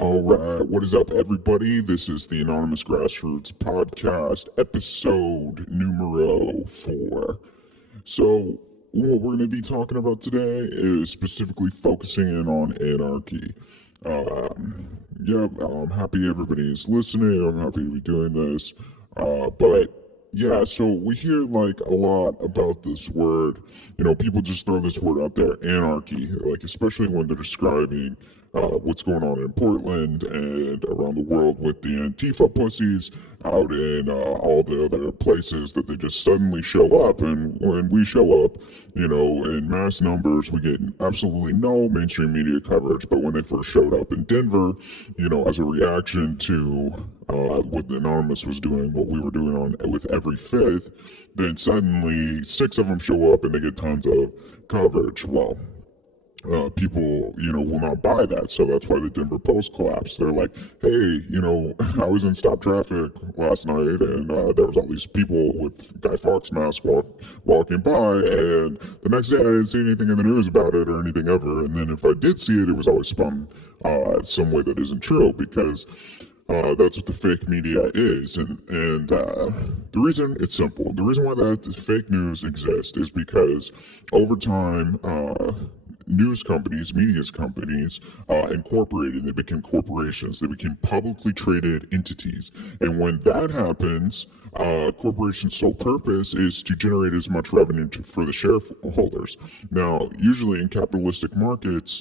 All right, what is up, everybody? This is the Anonymous Grassroots podcast, episode numero 4. So, what we're going to be talking about today is specifically focusing in on anarchy. I'm happy everybody is listening. I'm happy to be doing this. So we hear like a lot about this word. People just throw this word out there, anarchy, like especially when they're describing what's going on in Portland and around the world with the Antifa pussies out in all the other places that they just suddenly show up. And when we show up, in mass numbers, we get absolutely no mainstream media coverage. But when they first showed up in Denver, as a reaction to what the Anonymous was doing, what we were doing with every fifth, then suddenly 6 of them show up and they get tons of coverage. Well, people, will not buy that. So that's why the Denver Post collapsed. They're like, hey, I was in stop traffic last night and there was all these people with Guy Fawkes masks walking by, and the next day I didn't see anything in the news about it or anything ever. And then if I did see it, it was always spun some way that isn't true, because that's what the fake media is. And the reason, it's simple. The reason why that fake news exists is because over time, news companies, media companies, incorporated. They became corporations. They became publicly traded entities. And when that happens, corporations' sole purpose is to generate as much revenue for the shareholders. Now, usually in capitalistic markets,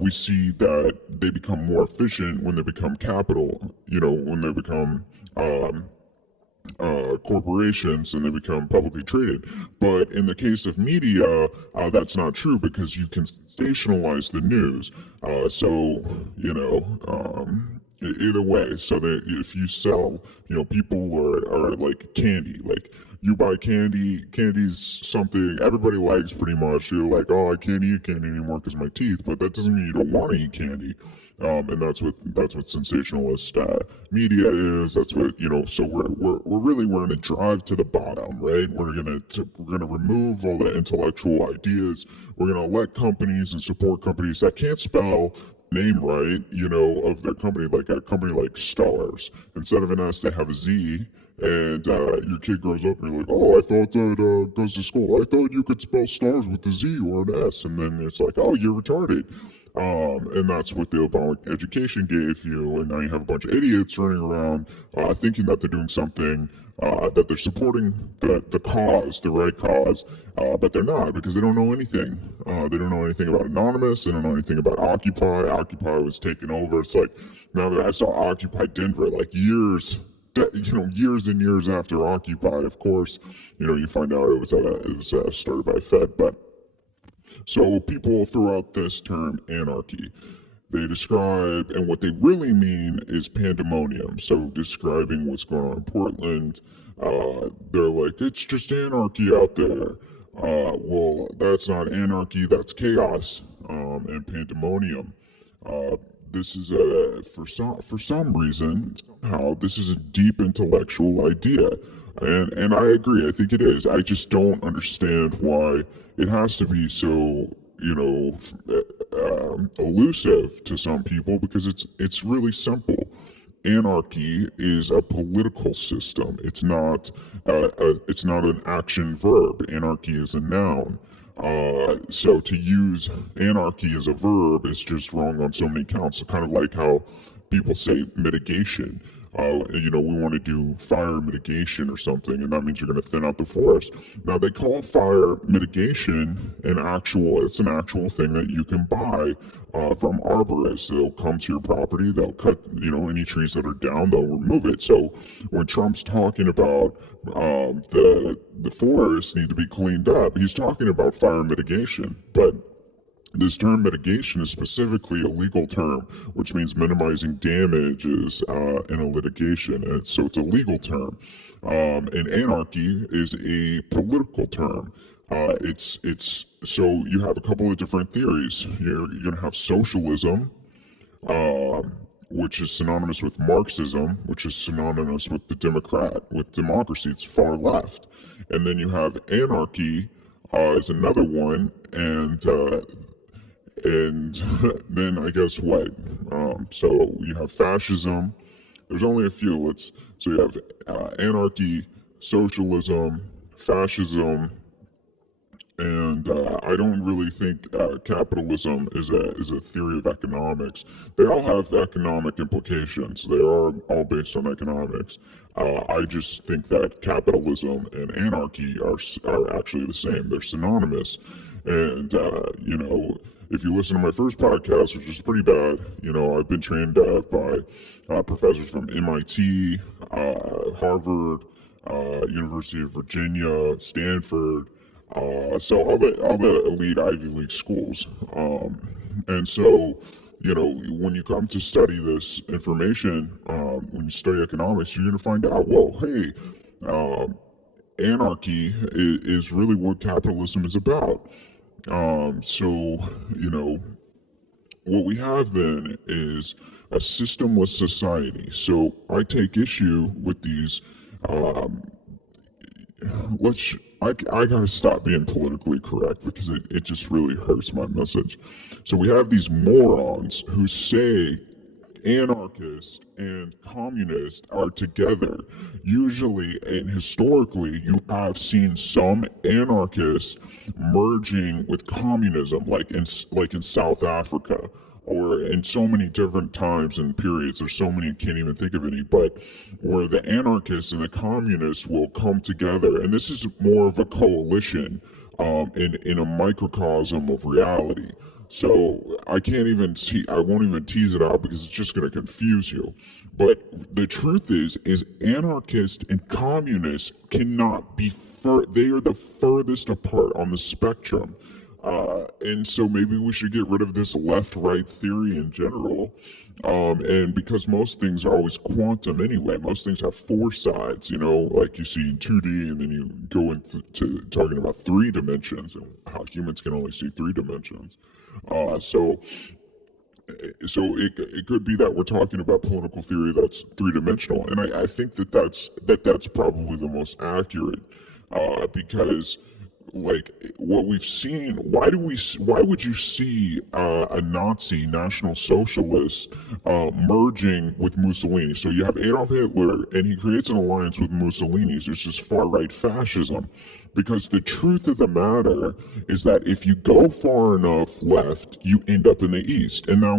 we see that they become more efficient when they become capital, when they become corporations and they become publicly traded. But in the case of media, that's not true, because you can sensationalize the news. Either way, so that if you sell, people are like candy. Like, you buy candy's something everybody likes pretty much. You're like, oh, I can't eat candy anymore because my teeth, but that doesn't mean you don't want to eat candy. And that's what sensationalist media is. That's what, so we're in a drive to the bottom, right? We're gonna remove all the intellectual ideas. We're gonna let companies and support companies that can't spell name right, of their company, like a company like Stars. Instead of an S, they have a Z. And your kid grows up and you're like, oh, I thought that goes to school, I thought you could spell stars with a Z or an S. And then it's like, oh, you're retarded. And that's what the Obama education gave you. And now you have a bunch of idiots running around thinking that they're doing something, that they're supporting the cause, the right cause, but they're not, because they don't know anything. They don't know anything about Anonymous. They don't know anything about Occupy. Occupy was taken over. It's like, now that I saw Occupy Denver, like years and years after Occupy, of course, you find out it was started by Fed. But so people throw out this term anarchy. They describe, and what they really mean is pandemonium. So describing what's going on in Portland, they're like, it's just anarchy out there. Well, that's not anarchy, that's chaos, and pandemonium. This is for some reason, somehow, this is a deep intellectual idea. And I agree, I think it is. I just don't understand why it has to be so, elusive to some people, because it's really simple. Anarchy is a political system. It's not an action verb. Anarchy is a noun. So to use anarchy as a verb is just wrong on so many counts. So kind of like how people say mitigation. We want to do fire mitigation or something, and that means you're going to thin out the forest. Now, they call fire mitigation it's an actual thing that you can buy from arborists. They'll come to your property, they'll cut, any trees that are down, they'll remove it. So when Trump's talking about the forests need to be cleaned up, he's talking about fire mitigation. But this term mitigation is specifically a legal term, which means minimizing damages in a litigation. And so it's a legal term. And anarchy is a political term. It's so you have a couple of different theories. You're going to have socialism, which is synonymous with Marxism, which is synonymous with with democracy. It's far left. And then you have anarchy is another one, And then I guess what? So you have fascism. There's only a few. So you have anarchy, socialism, fascism, and I don't really think capitalism is a theory of economics. They all have economic implications. They are all based on economics. I just think that capitalism and anarchy are actually the same. They're synonymous, and if you listen to my first podcast, which is pretty bad, I've been trained by professors from MIT, Harvard, University of Virginia, Stanford. So all the elite Ivy League schools. And so, when you come to study this information, when you study economics, you're going to find out, well, hey, anarchy is really what capitalism is about. So, what we have then is a systemless society. So I take issue with these um, I gotta stop being politically correct because it just really hurts my message. So we have these morons who say anarchist and communist are together. Usually and historically, you have seen some anarchists merging with communism, like in South Africa, or in so many different times and periods. There's so many, I can't even think of any, but where the anarchists and the communists will come together, and this is more of a coalition in a microcosm of reality. So I won't even tease it out because it's just going to confuse you. But the truth is anarchists and communists cannot be, they are the furthest apart on the spectrum. And so maybe we should get rid of this left-right theory in general. And because most things are always quantum anyway, most things have four sides, like you see in 2D, and then you go into talking about three dimensions and how humans can only see three dimensions. So it could be that we're talking about political theory that's three-dimensional, and I think that's probably the most accurate, because like what we've seen, why would you see a Nazi National Socialist merging with Mussolini? So you have Adolf Hitler and he creates an alliance with Mussolini. So it's just far right fascism, because the truth of the matter is that if you go far enough left, you end up in the east. And that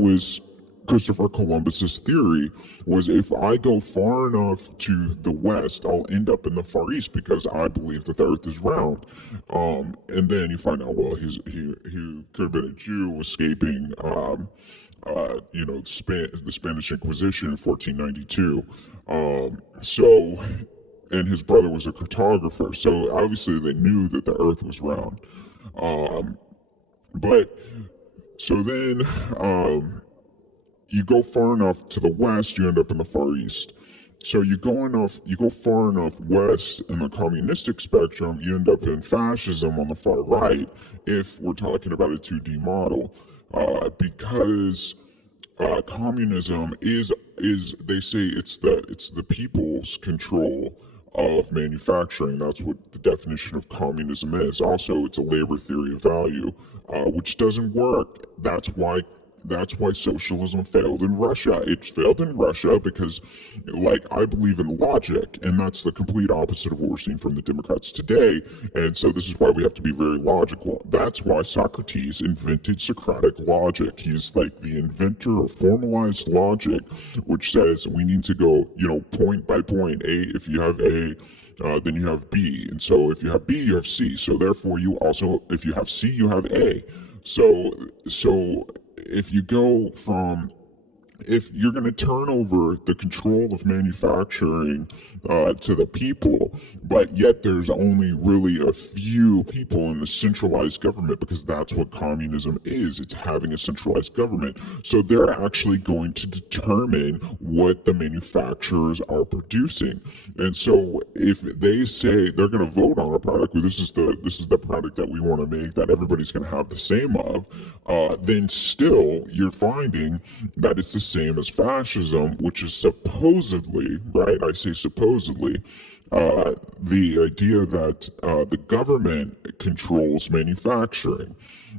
was Christopher Columbus's theory, was if I go far enough to the west, I'll end up in the Far East because I believe that the Earth is round. And then you find out, well, he could have been a Jew escaping, the Spanish Inquisition in 1492. And his brother was a cartographer, so obviously they knew that the Earth was round. But so then. You go far enough to the west, you end up in the Far East. So you go far enough west in the communistic spectrum, you end up in fascism on the far right, if we're talking about a 2D model, because communism is they say it's the people's control of manufacturing. That's what the definition of communism is. Also, it's a labor theory of value, which doesn't work. That's why socialism failed in Russia. It failed in Russia because, I believe in logic, and that's the complete opposite of what we're seeing from the Democrats today. And so this is why we have to be very logical. That's why Socrates invented Socratic logic. He's like the inventor of formalized logic, which says we need to go, point by point. If you have A, then you have B. And so if you have B, you have C. So therefore, if you have C, you have A. So if you're going to turn over the control of manufacturing to the people, but yet there's only really a few people in the centralized government, because that's what communism is. It's having a centralized government. So they're actually going to determine what the manufacturers are producing. And so if they say they're going to vote on a product, this is the product that we want to make, that everybody's going to have the same of, then still you're finding that it's the same as fascism, which is supposedly, right? I say supposedly, the idea that the government controls manufacturing.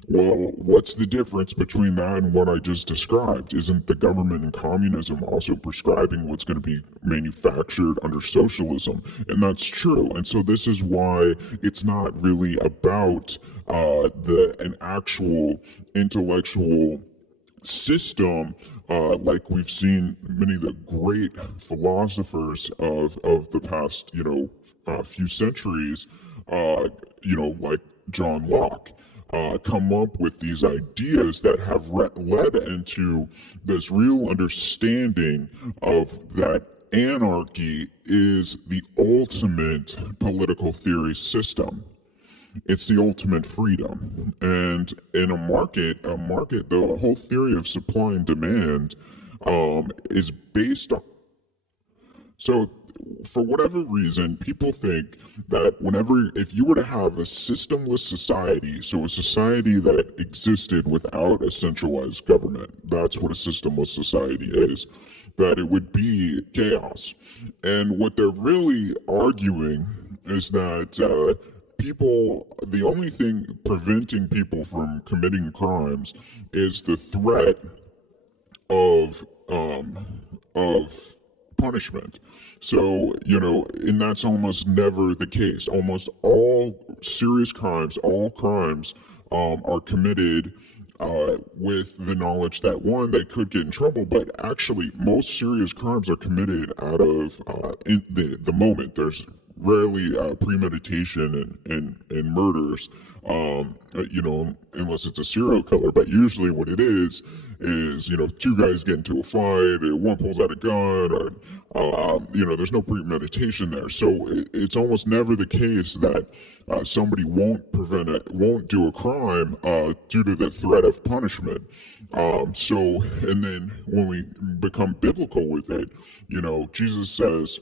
Well, what's the difference between that and what I just described? Isn't the government in communism also prescribing what's going to be manufactured under socialism? And that's true. And so this is why it's not really about an actual intellectual system, like we've seen many of the great philosophers of the past, few centuries, like John Locke, come up with these ideas that have led into this real understanding of that anarchy is the ultimate political theory system. It's the ultimate freedom. And in a market, the whole theory of supply and demand is based on. So, for whatever reason, people think that if you were to have a systemless society, so a society that existed without a centralized government, that's what a systemless society is, that it would be chaos. And what they're really arguing is that the only thing preventing people from committing crimes is the threat of punishment. So, and that's almost never the case. Almost all serious crimes, all crimes are committed with the knowledge that, one, they could get in trouble, but actually most serious crimes are committed out of in the moment. There's rarely premeditation and murders, unless it's a serial killer. But usually what it is, two guys get into a fight, or one pulls out a gun, or, there's no premeditation there. So it's almost never the case that somebody won't do a crime due to the threat of punishment. And then when we become biblical with it, Jesus says,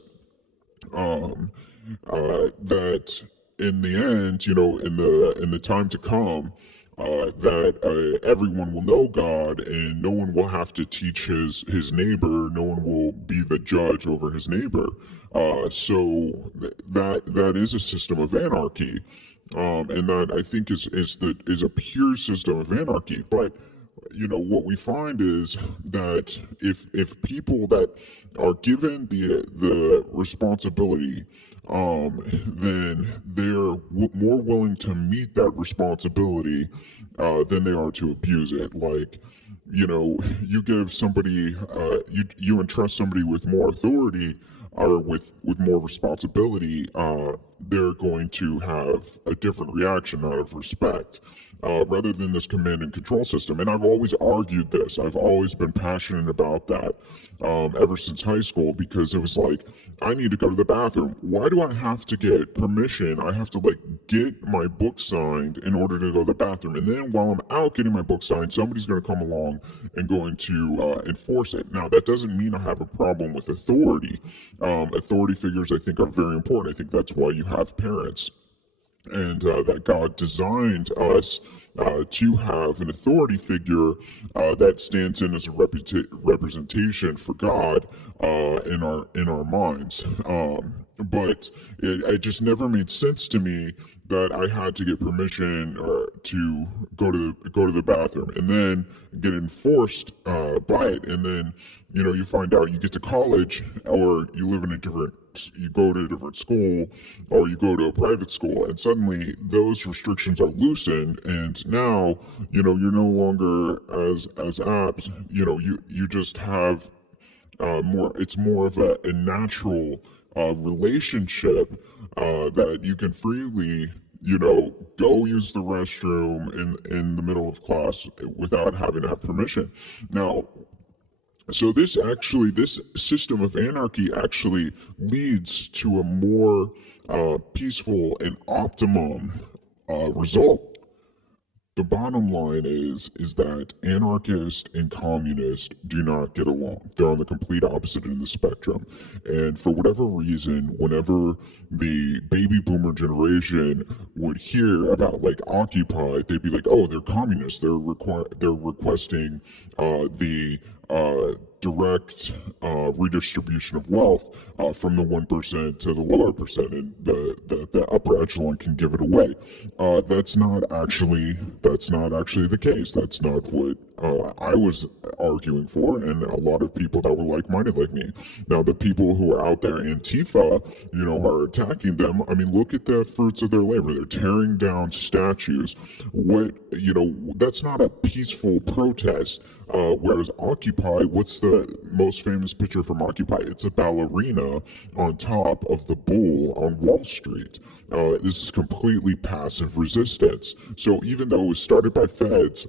that in the end, in the time to come, that everyone will know God, and no one will have to teach his neighbor. No one will be the judge over his neighbor. So that is a system of anarchy, and that I think is a pure system of anarchy. But what we find is that if people that are given the responsibility, then they're more willing to meet that responsibility than they are to abuse it. Like, you give somebody, you entrust somebody with more authority or with more responsibility, they're going to have a different reaction out of respect. Rather than this command and control system. And I've always argued this. I've always been passionate about that ever since high school, because it was like, I need to go to the bathroom. Why do I have to get permission? I have to get my book signed in order to go to the bathroom. And then while I'm out getting my book signed, somebody's going to come along and going to enforce it. Now, that doesn't mean I have a problem with authority. Authority figures, I think, are very important. I think that's why you have parents. And that God designed us to have an authority figure that stands in as a representation for God in our minds. But it just never made sense to me that I had to get permission to go to the bathroom, and then get enforced by it. And then you find out you get to college, or you go to a different school, or you go to a private school, and suddenly those restrictions are loosened, and now you're no longer as apt. You just have more. It's more of a natural relationship that you can freely go use the restroom in the middle of class without having to have permission. Now, so this system of anarchy actually leads to a more peaceful and optimum result. The bottom line is that anarchist and communist do not get along. They're on the complete opposite end of the spectrum. And for whatever reason, whenever the baby boomer generation would hear about Occupy, they'd be like, "Oh, they're communists. They're requesting the direct redistribution of wealth from the 1% to the lower percent, and the upper echelon can give it away. That's not actually the case. That's not what I was arguing for, and a lot of people that were like-minded like me. Now, the people who are out there, Antifa, are attacking them. I mean, look at the fruits of their labor. They're tearing down statues. That's not a peaceful protest. Whereas Occupy, what's the most famous picture from Occupy? It's a ballerina on top of the bull on Wall Street. This is completely passive resistance. So even though it was started by feds,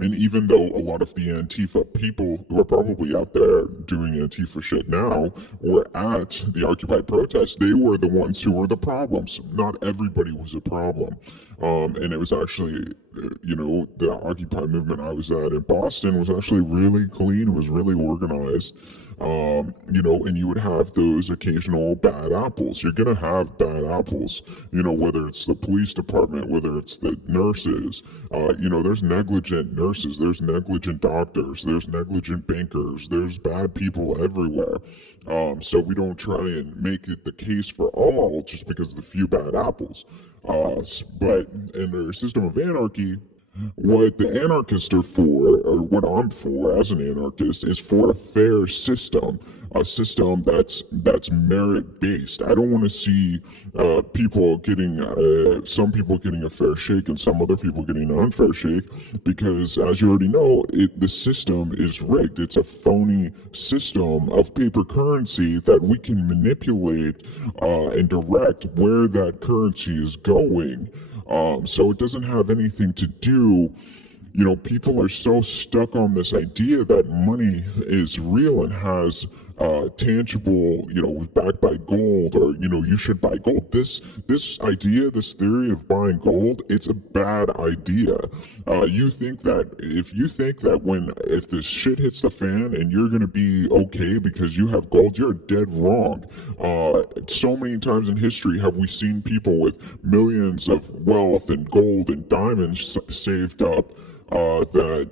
and even though a lot of the Antifa people who are probably out there doing Antifa shit now were at the Occupy protest, they were the ones who were the problems. Not everybody was a problem. And it was actually, the Occupy movement I was at in Boston was actually really clean. It was really organized. And you would have those occasional bad apples. You're going to have bad apples, whether it's the police department, whether it's the nurses, there's negligent nurses, there's negligent doctors, there's negligent bankers, there's bad people everywhere. So we don't try and make it the case for all just because of the few bad apples. But in the system of anarchy, what the anarchists are for, or what I'm for as an anarchist, is for a fair system, a system that's merit-based. I don't want to see people getting, some people getting a fair shake and some other people getting an unfair shake, because as you already know, the system is rigged. It's a phony system of paper currency that we can manipulate and direct where that currency is going. So it doesn't have anything to do, people are so stuck on this idea that money is real and has tangible, backed by gold, or, you should buy gold. This idea, this theory of buying gold, it's a bad idea. You think that if this shit hits the fan and you're going to be okay because you have gold, you're dead wrong. So many times in history have we seen people with millions of wealth and gold and diamonds saved up, that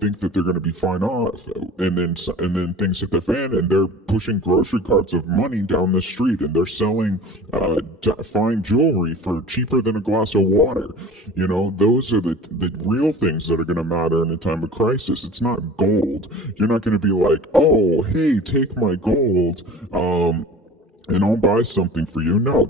think that they're going to be fine off, and then things hit the fan and they're pushing grocery carts of money down the street, and they're selling fine jewelry for cheaper than a glass of water. Those are the real things that are going to matter in a time of crisis. It's not gold. You're not going to be like, oh, hey, take my gold, and I'll buy something for you. No,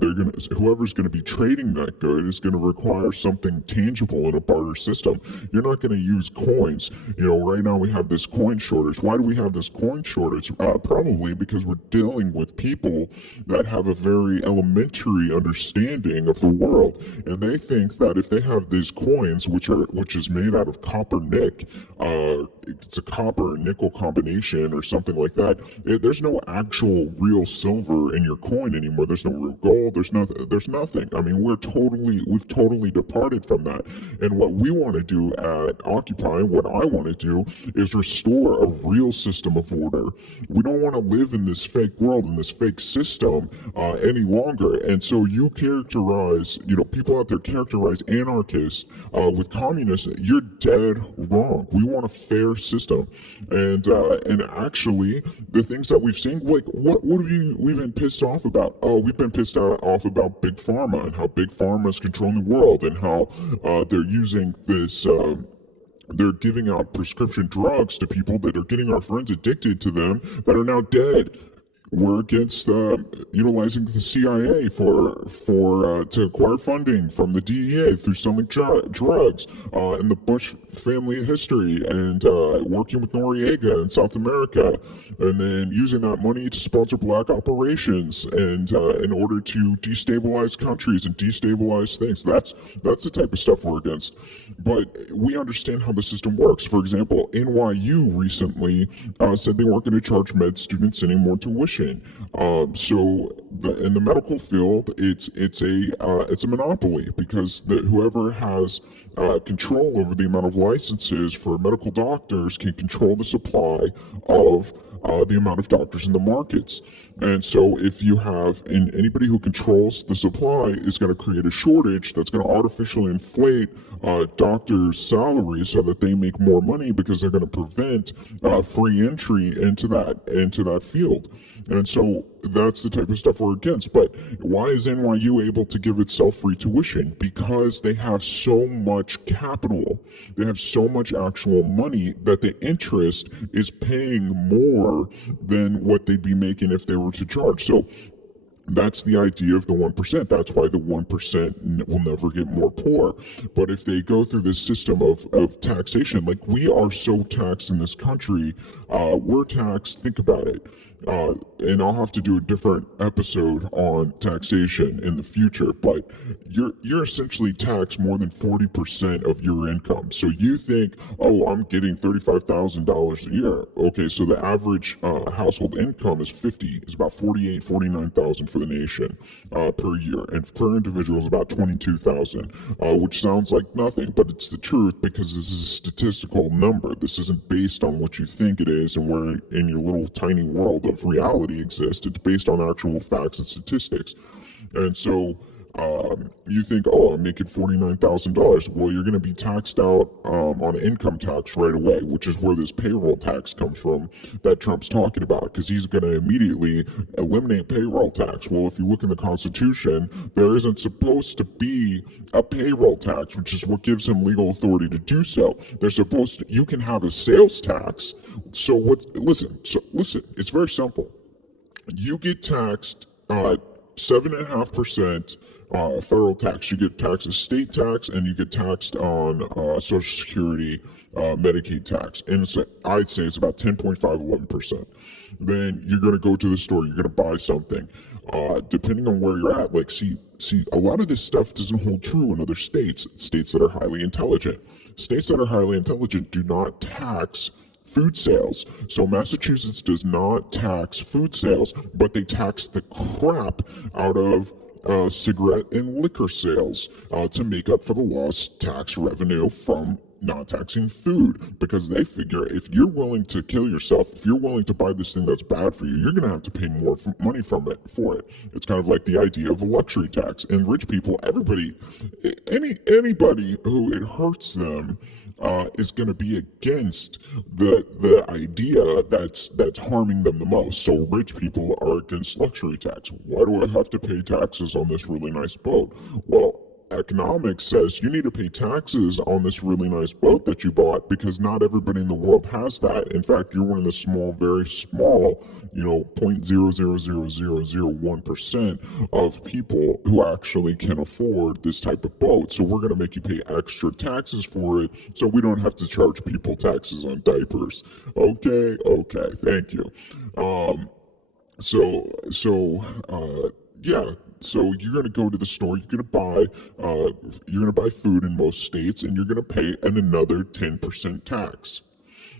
whoever's gonna be trading that good is gonna require something tangible in a barter system. You're not gonna use coins. Right now we have this coin shortage. Why do we have this coin shortage? Probably because we're dealing with people that have a very elementary understanding of the world, and they think that if they have these coins, which is made out of copper nick, it's a copper and nickel combination or something like that. There's no actual real silver in your coin anymore. There's no real gold. There's nothing. I mean, we've totally departed from that. And what we want to do at Occupy, what I want to do, is restore a real system of order. We don't want to live in this fake world, in this fake system any longer. And so you characterize, people out there characterize anarchists with communists. You're dead wrong. We want a fair system. And actually, the things that we've seen, like what have we've been pissed off about? Oh, we've been pissed off about Big Pharma and how Big Pharma is controlling the world, and how they're using this. They're giving out prescription drugs to people that are getting our friends addicted to them that are now dead. We're against utilizing the CIA to acquire funding from the DEA through selling drugs, in the Bush family history, and working with Noriega in South America, and then using that money to sponsor black operations, and in order to destabilize countries and destabilize things. That's the type of stuff we're against. But we understand how the system works. For example, NYU recently said they weren't going to charge med students any more tuition. So in the medical field, it's a monopoly, because whoever has control over the amount of licenses for medical doctors can control the supply of the amount of doctors in the markets. And so if you have, and anybody who controls the supply is going to create a shortage that's going to artificially inflate doctors' salaries so that they make more money, because they're going to prevent free entry into that field. And so that's the type of stuff we're against. But why is NYU able to give itself free tuition? Because they have so much capital. They have so much actual money that the interest is paying more than what they'd be making if they were to charge. So that's the idea of the 1%. That's why the 1% will never get more poor. But if they go through this system of taxation, like we are so taxed in this country, we're taxed, think about it. And I'll have to do a different episode on taxation in the future, but you're essentially taxed more than 40% of your income. So you think, oh, I'm getting $35,000 a year. Okay, so the average household income is about 49,000 for the nation per year, and per individual is about 22,000, which sounds like nothing, but it's the truth, because this is a statistical number. This isn't based on what you think it is and where in your little tiny world of reality exists. It's based on actual facts and statistics. And so you think, oh, I'm making $49,000. Well, you're going to be taxed out on income tax right away, which is where this payroll tax comes from that Trump's talking about, because he's going to immediately eliminate payroll tax. Well, if you look in the Constitution, there isn't supposed to be a payroll tax, which is what gives him legal authority to do so. They're supposed to, you can have a sales tax. So listen, it's very simple. You get taxed 7.5% federal tax. You get taxed as state tax, and you get taxed on Social Security, Medicaid tax. And I'd say it's about 10.5, 11%. Then you're going to go to the store, you're going to buy something. Depending on where you're at, like, see, a lot of this stuff doesn't hold true in other states that are highly intelligent. States that are highly intelligent do not tax food sales. So Massachusetts does not tax food sales, but they tax the crap out of cigarette and liquor sales to make up for the lost tax revenue from not taxing food, because they figure if you're willing to kill yourself, if you're willing to buy this thing that's bad for you, you're going to have to pay more money for it. It's kind of like the idea of a luxury tax. And rich people, anybody who it hurts them is going to be against the idea that's harming them the most. So rich people are against luxury tax. Why do I have to pay taxes on this really nice boat? Well, economics says you need to pay taxes on this really nice boat that you bought, because not everybody in the world has that. In fact, you're one of the very small, 0.00001% of people who actually can afford this type of boat. So we're going to make you pay extra taxes for it, so we don't have to charge people taxes on diapers. Okay, thank you. So you're going to go to the store, you're going to buy food in most states, and you're going to pay another 10% tax.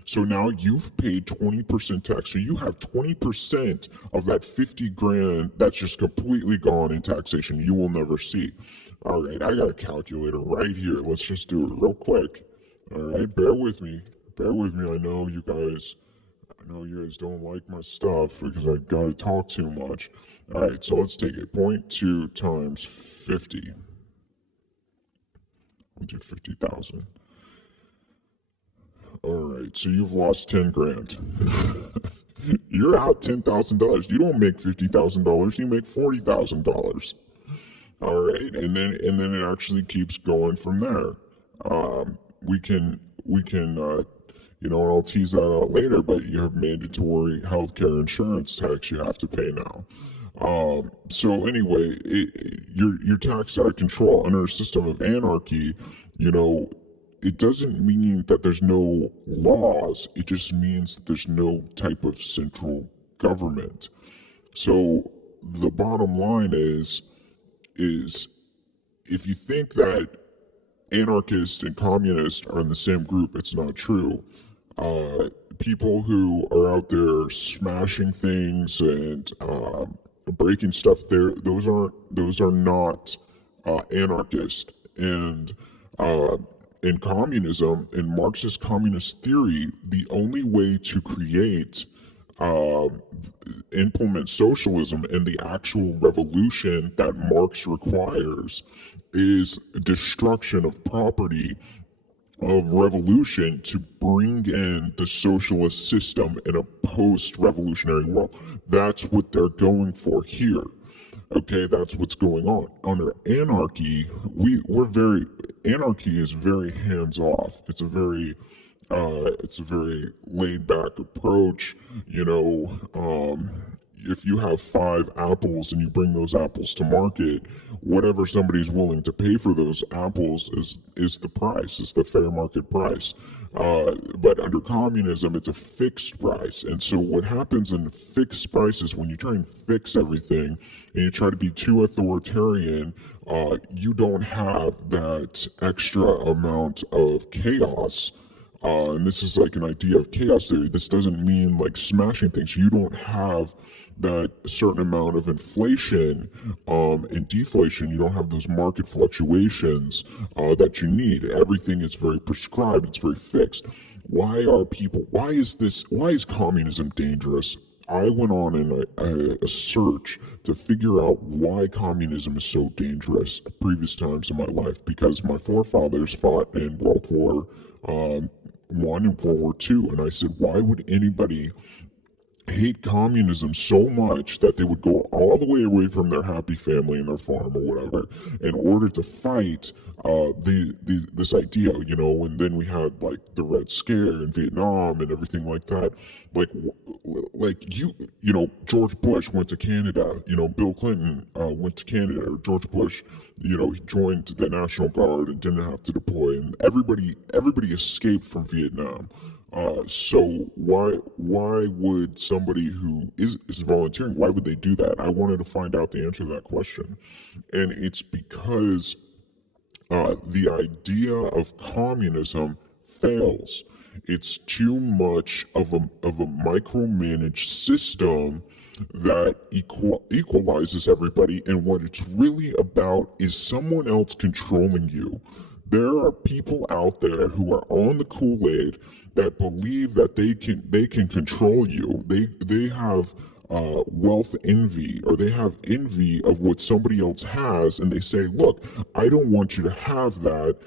So now you've paid 20% tax. So you have 20% of that 50 grand that's just completely gone in taxation you will never see. All right, I got a calculator right here. Let's just do it real quick. All right, bear with me. I know you guys don't like my stuff because I gotta talk too much. All right, so let's take it. 0.2 times 50. I'll do 50,000. All right, so you've lost 10 grand. You're out $10,000. You don't make $50,000. You make $40,000. All right, and then it actually keeps going from there. We can. And I'll tease that out later, but you have mandatory healthcare insurance tax you have to pay now. So anyway, you're taxed out of control under a system of anarchy. It doesn't mean that there's no laws. It just means that there's no type of central government. So the bottom line is if you think that anarchists and communists are in the same group, it's not true. People who are out there smashing things and breaking stuff, those are not anarchists. And in communism, in Marxist communist theory, the only way to create um, implement socialism, and the actual revolution that Marx requires is destruction of property, of revolution, to bring in the socialist system in a post-revolutionary world. That's what they're going for here. Okay, that's what's going on. Under anarchy, anarchy is very hands off. It's a very laid back approach. If you have 5 apples and you bring those apples to market, whatever somebody's willing to pay for those apples is the price, is the fair market price. But under communism, it's a fixed price. And so what happens in fixed prices, when you try and fix everything and you try to be too authoritarian, you don't have that extra amount of chaos. And this is like an idea of chaos theory. This doesn't mean like smashing things. You don't have that certain amount of inflation and deflation. You don't have those market fluctuations that you need. Everything is very prescribed. It's very fixed. Why is communism dangerous? I went on in a search to figure out why communism is so dangerous at previous times in my life, because my forefathers fought in World War One and World War Two, and I said, why would anybody hate communism so much that they would go all the way away from their happy family and their farm or whatever in order to fight this idea, and then we had like the Red Scare in Vietnam and everything like that. George Bush went to Canada, Bill Clinton went to Canada, or George Bush, he joined the National Guard and didn't have to deploy, and everybody escaped from Vietnam. So why would somebody who is volunteering, why would they do that? I wanted to find out the answer to that question. And it's because the idea of communism fails. It's too much of a micromanaged system that equalizes everybody, and what it's really about is someone else controlling you. There are people out there who are on the Kool-Aid that believe that they can control you. They have wealth envy, or they have envy of what somebody else has, and they say, look, I don't want you to have that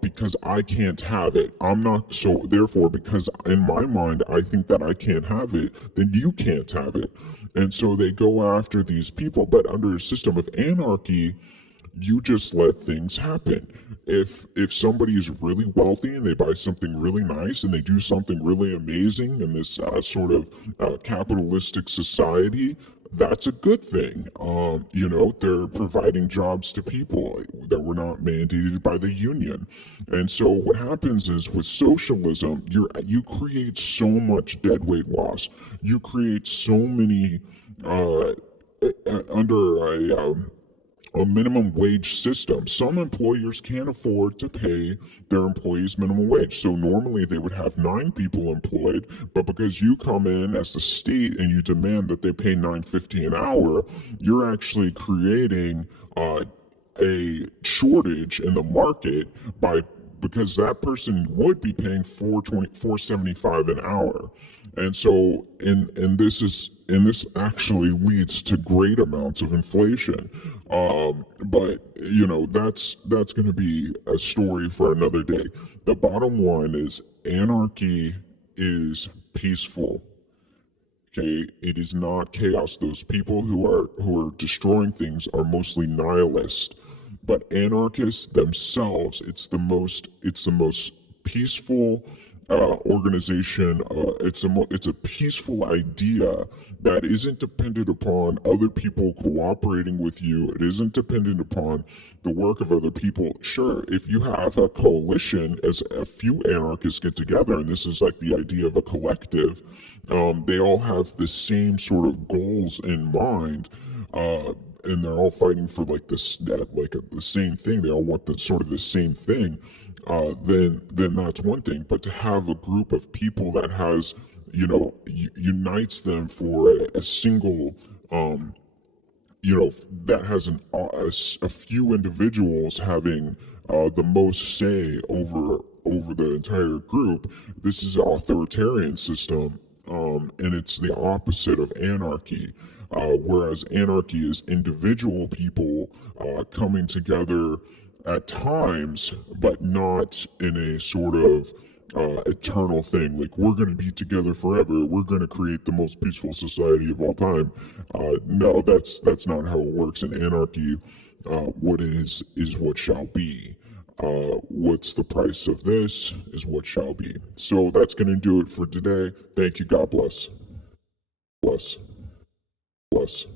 because I can't have it. I'm not, so therefore, because in my mind I think that I can't have it, then you can't have it. And so they go after these people. But under a system of anarchy, you just let things happen. If somebody is really wealthy and they buy something really nice and they do something really amazing in this sort of capitalistic society, that's a good thing. They're providing jobs to people that were not mandated by the union. And so what happens is, with socialism, you create so much deadweight loss. You create so many under a minimum wage system. Some employers can't afford to pay their employees minimum wage. So normally they would have 9 people employed, but because you come in as the state and you demand that they pay $9.50 an hour, you're actually creating a shortage in the market because that person would be paying $4.75 an hour. And so this actually leads to great amounts of inflation. But that's going to be a story for another day. The bottom line is, anarchy is peaceful. Okay, it is not chaos. Those people who are destroying things are mostly nihilists. But anarchists themselves, it's the most peaceful organization. It's a peaceful idea that isn't dependent upon other people cooperating with you. It isn't dependent upon the work of other people. Sure, if you have a coalition, as a few anarchists get together, and this is like the idea of a collective, they all have the same sort of goals in mind. And they're all fighting for like the same thing. They all want the same thing. Then that's one thing. But to have a group of people that has, unites them for a single, that has a few individuals having the most say over the entire group. This is an authoritarian system. and it's the opposite of anarchy. Whereas anarchy is individual people coming together at times, but not in a sort of eternal thing. Like, we're going to be together forever. We're going to create the most peaceful society of all time. No, that's not how it works in anarchy. What is what shall be. What's the price of this is what shall be. So that's going to do it for today. Thank you. God bless. Bless. Bless.